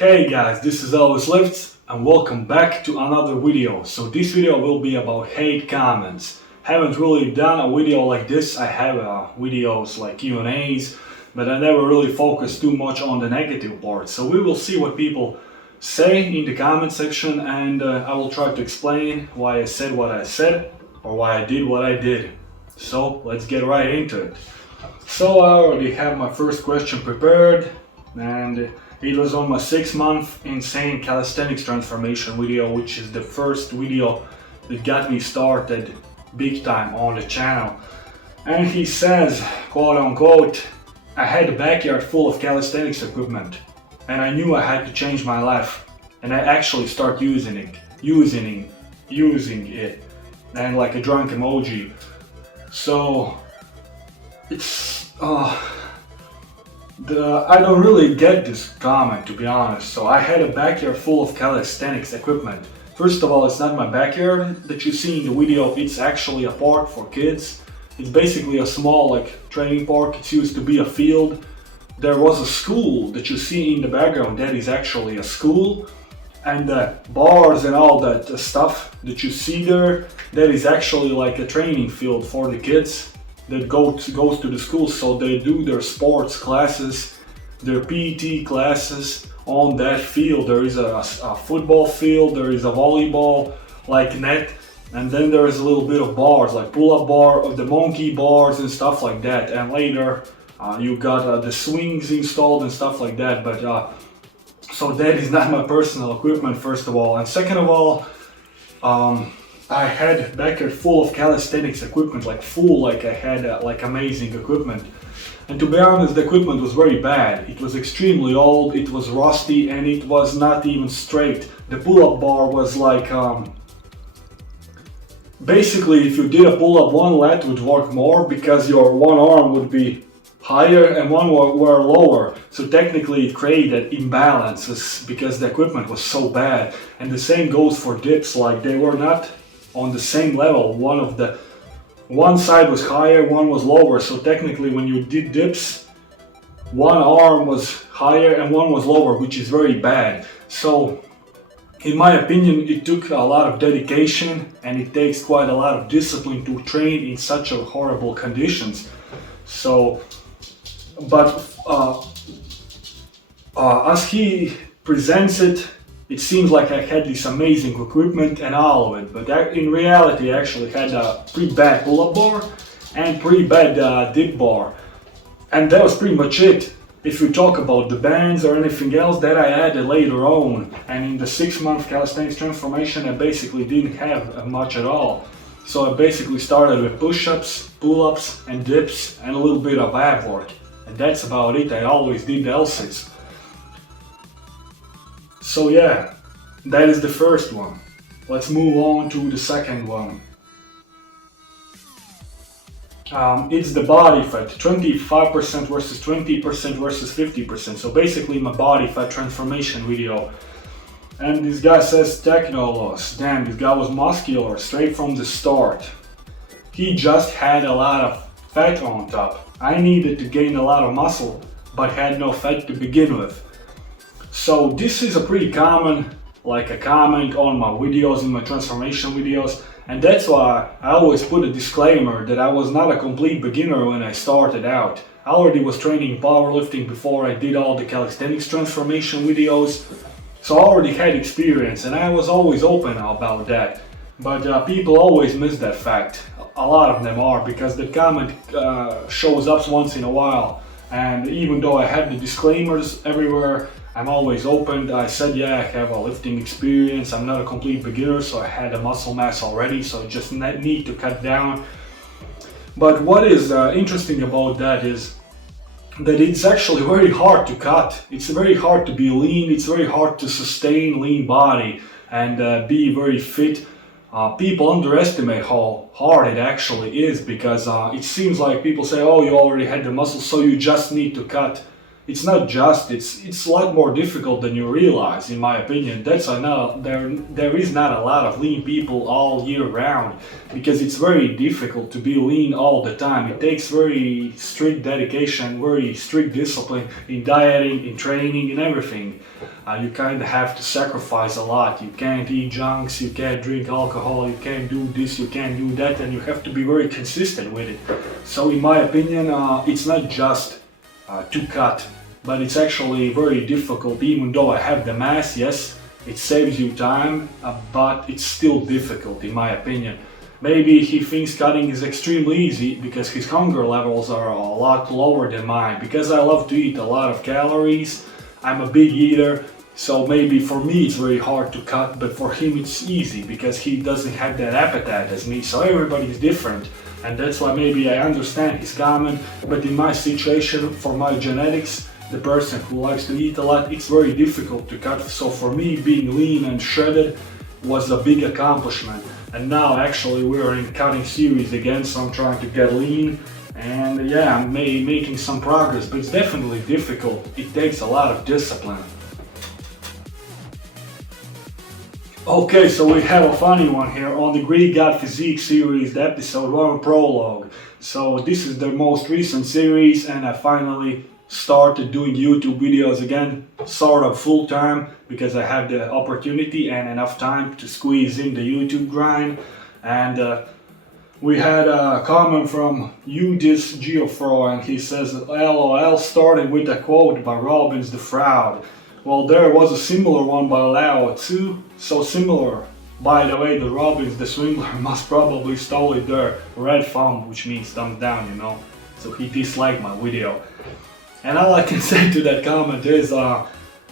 Hey guys, this is ElvisLifts and welcome back to another video. So this video will be about hate comments. Haven't really done a video like this. I have videos like Q&As, but I never really focused too much on the negative part. So we will see what people say in the comment section, and I will try to explain why I said what I said or why I did what I did. So let's get right into it. So I already have my first question prepared, and it was on my 6-month insane calisthenics transformation video, which is the first video that got me started big time on the channel. And he says, quote unquote, I had a backyard full of calisthenics equipment and I knew I had to change my life, and I actually start using it, and like a drunk emoji. So it's I don't really get this comment, to be honest. So I had a backyard full of calisthenics equipment. First of all, it's not my backyard that you see in the video. It's actually a park for kids. It's basically a small training park. It used to be a field. There was a school that you see in the background. That is actually a school. And the bars and all that stuff that you see there, that is actually like a training field for the kids that goes to the school. So they do their sports classes, their PT classes on that field. There is a football field, there is a volleyball like net, and then there is a little bit of bars like pull-up bar, of the monkey bars and stuff like that. And later you got the swings installed and stuff like that. But so that is not my personal equipment, first of all. And second of all, I had a backyard full of calisthenics equipment, I had amazing equipment. And to be honest, the equipment was very bad. It was extremely old, it was rusty, and it was not even straight. The pull-up bar was basically if you did a pull-up, one lat would work more because your one arm would be higher and one were lower. So technically it created imbalances because the equipment was so bad. And the same goes for dips, they were not on the same level. One side was higher, one was lower. So technically when you did dips, one arm was higher and one was lower, which is very bad. So in my opinion, it took a lot of dedication and it takes quite a lot of discipline to train in such a horrible conditions. So but as he presents it, it seems like I had this amazing equipment and all of it, but in reality I actually had a pretty bad pull-up bar and pretty bad dip bar, and that was pretty much it. If you talk about the bands or anything else, that I added later on, and in the 6-month calisthenics transformation I basically didn't have much at all. So I basically started with push-ups, pull-ups and dips and a little bit of ab work, and that's about it. I always did the L-sits. So yeah, that is the first one. Let's move on to the second one. It's the body fat, 25% versus 20% versus 50%. So basically my body fat transformation video. And this guy says techno loss. Damn, this guy was muscular straight from the start. He just had a lot of fat on top. I needed to gain a lot of muscle, but had no fat to begin with. So this is a pretty common, a comment on my videos, in my transformation videos, and that's why I always put a disclaimer that I was not a complete beginner when I started out. I already was training powerlifting before I did all the calisthenics transformation videos, so I already had experience and I was always open about that. But people always miss that fact. A lot of them are, because the comment shows up once in a while, and even though I had the disclaimers everywhere, I'm always open. I said, yeah, I have a lifting experience. I'm not a complete beginner, so I had a muscle mass already, so I just need to cut down. But what is interesting about that is that it's actually very hard to cut. It's very hard to be lean. It's very hard to sustain lean body and be very fit. People underestimate how hard it actually is, because it seems like people say, oh, you already had the muscle, so you just need to cut. it's not just, it's a lot more difficult than you realize, in my opinion. That's why now there is not a lot of lean people all year round, because it's very difficult to be lean all the time. It takes very strict dedication, very strict discipline in dieting, in training, in everything. You kind of have to sacrifice a lot. You can't eat junks, you can't drink alcohol, you can't do this, you can't do that, and you have to be very consistent with it. So in my opinion, it's not just to cut, but it's actually very difficult. Even though I have the mass, yes, it saves you time, but it's still difficult in my opinion. Maybe he thinks cutting is extremely easy because his hunger levels are a lot lower than mine. Because I love to eat a lot of calories, I'm a big eater, so maybe for me it's very hard to cut, but for him it's easy because he doesn't have that appetite as me. So everybody is different, and that's why maybe I understand his comment. But in my situation, for my genetics, the person who likes to eat a lot, it's very difficult to cut. So for me, being lean and shredded was a big accomplishment. And now actually we're in cutting series again, so I'm trying to get lean. And yeah, I'm making some progress, but it's definitely difficult. It takes a lot of discipline. Okay, so we have a funny one here on the Greek God Physique series, the episode 1 prologue. So this is the most recent series, and I finally started doing YouTube videos again, sort of full time, because I have the opportunity and enough time to squeeze in the YouTube grind. And we had a comment from Udis Geoffroy, and he says, LOL, started with a quote by Robbins the Fraud. Well, there was a similar one by Lao Tzu, so similar. By the way, the Robbins the Swindler must probably stole it there, red thumb, which means thumbs down, you know, so he disliked my video. And all I can say to that comment is, I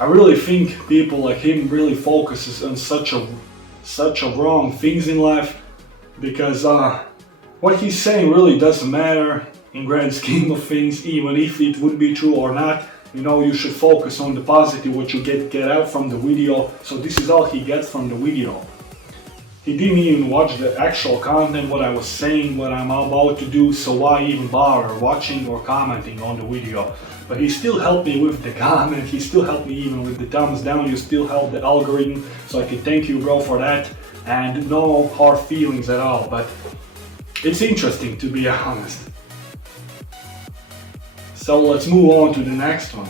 really think people like him really focuses on such a wrong things in life, because what he's saying really doesn't matter in grand scheme of things, even if it would be true or not. You know, you should focus on the positive, what you get out from the video. So this is all he gets from the video. He didn't even watch the actual content, what I was saying, what I'm about to do, so why even bother watching or commenting on the video? But he still helped me with the comment, he still helped me even with the thumbs down, you still helped the algorithm, so I can thank you, bro, for that, and no hard feelings at all, but it's interesting, to be honest. So let's move on to the next one.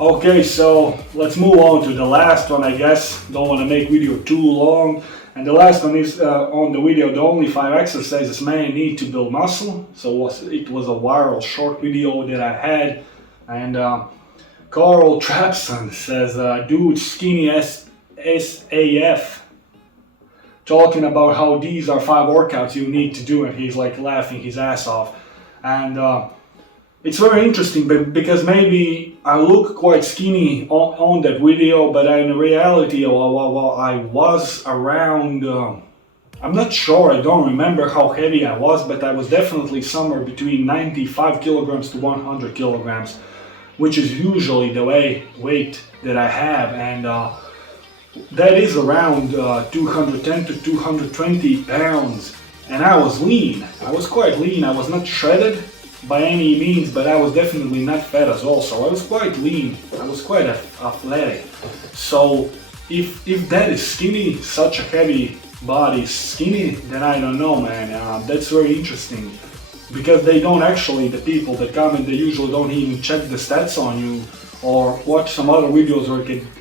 Okay, so let's move on to the last one, I guess. Don't want to make video too long. And the last one is on the video, the only 5 exercises men need to build muscle. So it was a viral short video that I had. And Carl Trapson says, dude, skinny SAF, talking about how these are 5 workouts you need to do, and he's like laughing his ass off. And it's very interesting because maybe I look quite skinny on that video, but in reality, I was around, I'm not sure, I don't remember how heavy I was, but I was definitely somewhere between 95 kilograms to 100 kilograms, which is usually the weight that I have, and that is around 210 to 220 pounds. And I was lean, I was quite lean, I was not shredded by any means, but I was definitely not fat as well, so I was quite lean, I was quite athletic. So if that is skinny, such a heavy body is skinny, then I don't know, man, that's very interesting. Because they don't actually, the people that comment, they usually don't even check the stats on you, or watch some other videos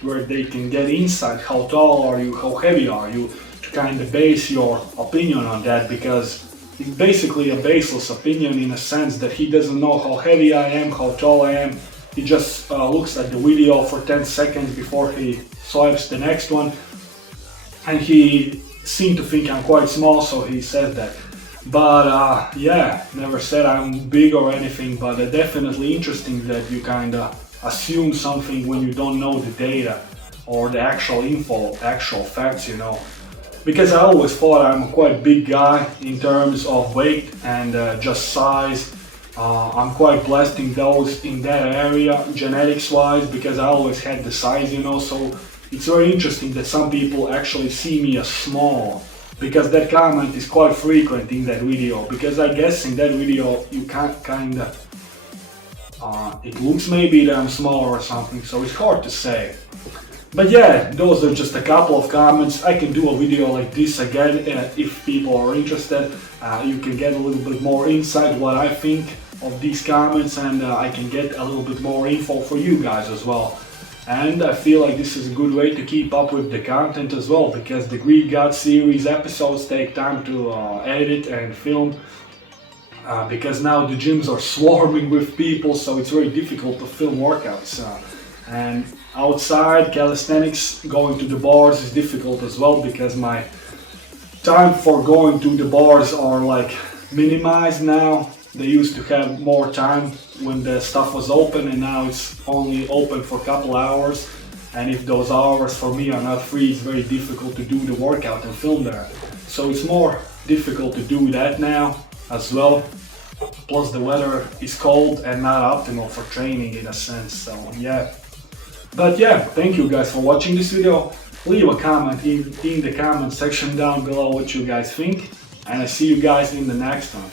where they can get insight, how tall are you, how heavy are you, to kind of base your opinion on that, because it's basically a baseless opinion in a sense that he doesn't know how heavy I am, how tall I am. He just looks at the video for 10 seconds before he swipes the next one, and he seemed to think I'm quite small, so he says that. But yeah, never said I'm big or anything, but definitely interesting that you kind of assume something when you don't know the data or the actual info, actual facts, you know. Because I always thought I'm a quite big guy in terms of weight and just size. I'm quite blessed in that area, genetics wise, because I always had the size, you know, so it's very interesting that some people actually see me as small, because that comment is quite frequent in that video, because I guess in that video you can't it looks maybe that I'm smaller or something, so it's hard to say. But yeah, those are just a couple of comments. I can do a video like this again if people are interested. You can get a little bit more insight what I think of these comments, and I can get a little bit more info for you guys as well. And I feel like this is a good way to keep up with the content as well, because the Greek God series episodes take time to edit and film. Because now the gyms are swarming with people, so it's very difficult to film workouts. And outside calisthenics, going to the bars is difficult as well, because my time for going to the bars are like minimized now. They used to have more time when the stuff was open, and now it's only open for a couple hours. And if those hours for me are not free, it's very difficult to do the workout and film there. So it's more difficult to do that now as well. Plus the weather is cold and not optimal for training in a sense, so yeah. But yeah, thank you guys for watching this video. Leave a comment in the comment section down below what you guys think, and I see you guys in the next one.